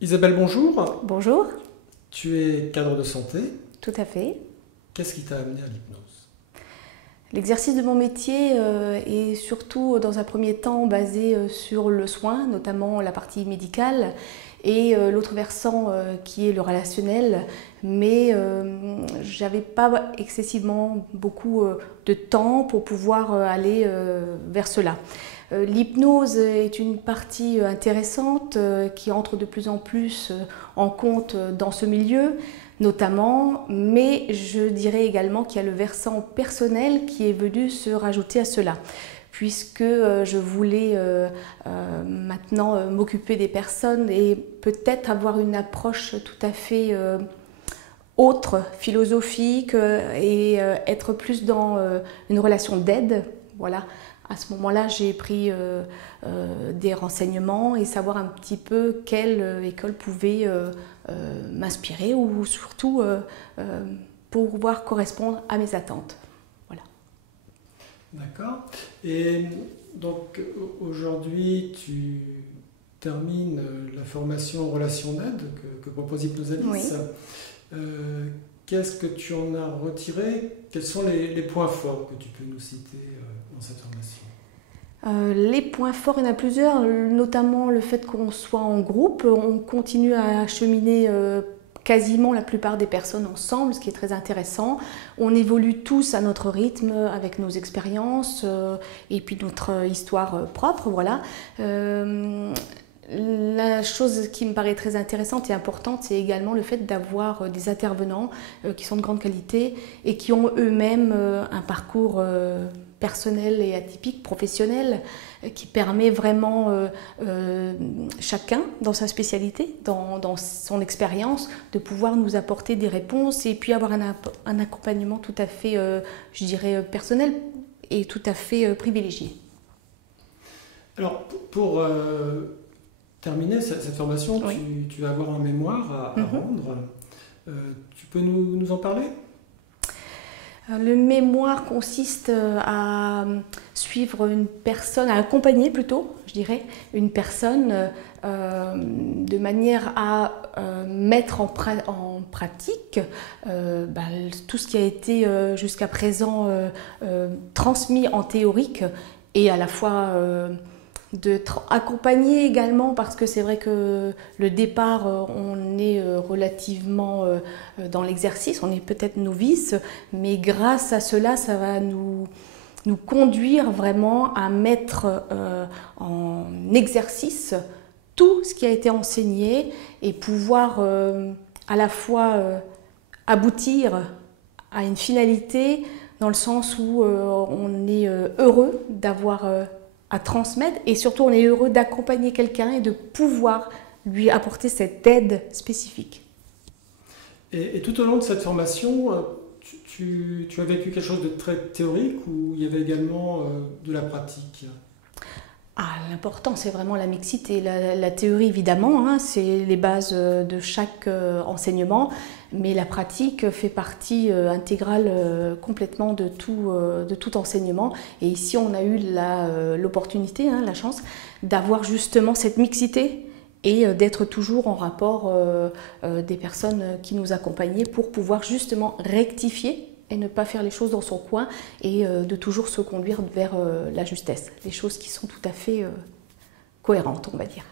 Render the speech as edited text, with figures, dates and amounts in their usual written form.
Isabelle, bonjour. Bonjour, Tu es cadre de santé. tout à fait. Qu'est-ce qui t'a amené à l'hypnose? L'exercice de mon métier est surtout dans un premier temps basé sur le soin, notamment la partie médicale, et l'autre versant qui est le relationnel, mais j'avais pas excessivement beaucoup de temps pour pouvoir aller vers cela. L'hypnose est une partie intéressante qui entre de plus en plus en compte dans ce milieu, notamment, mais je dirais également qu'il y a le versant personnel qui est venu se rajouter à cela, puisque je voulais maintenant m'occuper des personnes et peut-être avoir une approche tout à fait autre, philosophique, et être plus dans une relation d'aide. Voilà. À ce moment-là, j'ai pris des renseignements et savoir un petit peu quelle école pouvait m'inspirer ou surtout pouvoir correspondre à mes attentes. Voilà. D'accord. Et donc aujourd'hui, tu termines la formation Relation d'aide que propose Hypnosalis. Oui. Qu'est-ce que tu en as retiré? Quels sont les points forts que tu peux nous citer dans cette formation? Les points forts, il y en a plusieurs, notamment le fait qu'on soit en groupe. On continue à cheminer quasiment la plupart des personnes ensemble, ce qui est très intéressant. On évolue tous à notre rythme, avec nos expériences et puis notre histoire propre. Voilà. La chose qui me paraît très intéressante et importante, c'est également le fait d'avoir des intervenants qui sont de grande qualité et qui ont eux-mêmes un parcours personnel et atypique, professionnel, qui permet vraiment chacun dans sa spécialité, dans son expérience, de pouvoir nous apporter des réponses et puis avoir un accompagnement tout à fait, je dirais, personnel et tout à fait privilégié. Alors, pour terminer cette formation, Oui. tu vas avoir un mémoire à rendre. Tu peux nous en parler? Le mémoire consiste à suivre une personne, à accompagner plutôt, je dirais, une personne de manière à mettre en pratique tout ce qui a été jusqu'à présent transmis en théorique et à la fois accompagner également, parce que c'est vrai que le départ, on est relativement dans l'exercice, on est peut-être novice, mais grâce à cela, ça va nous conduire vraiment à mettre en exercice tout ce qui a été enseigné et pouvoir à la fois aboutir à une finalité dans le sens où on est heureux d'avoir à transmettre et surtout on est heureux d'accompagner quelqu'un et de pouvoir lui apporter cette aide spécifique. Et tout au long de cette formation, tu as vécu quelque chose de très théorique ou il y avait également de la pratique? L'important, c'est vraiment la mixité. La théorie, évidemment, hein, c'est les bases de chaque enseignement, mais la pratique fait partie intégrale complètement de tout enseignement. Et ici, on a eu l'opportunité, la chance, d'avoir justement cette mixité et d'être toujours en rapport des personnes qui nous accompagnaient pour pouvoir justement rectifier et ne pas faire les choses dans son coin et de toujours se conduire vers la justesse, les choses qui sont tout à fait cohérentes, on va dire.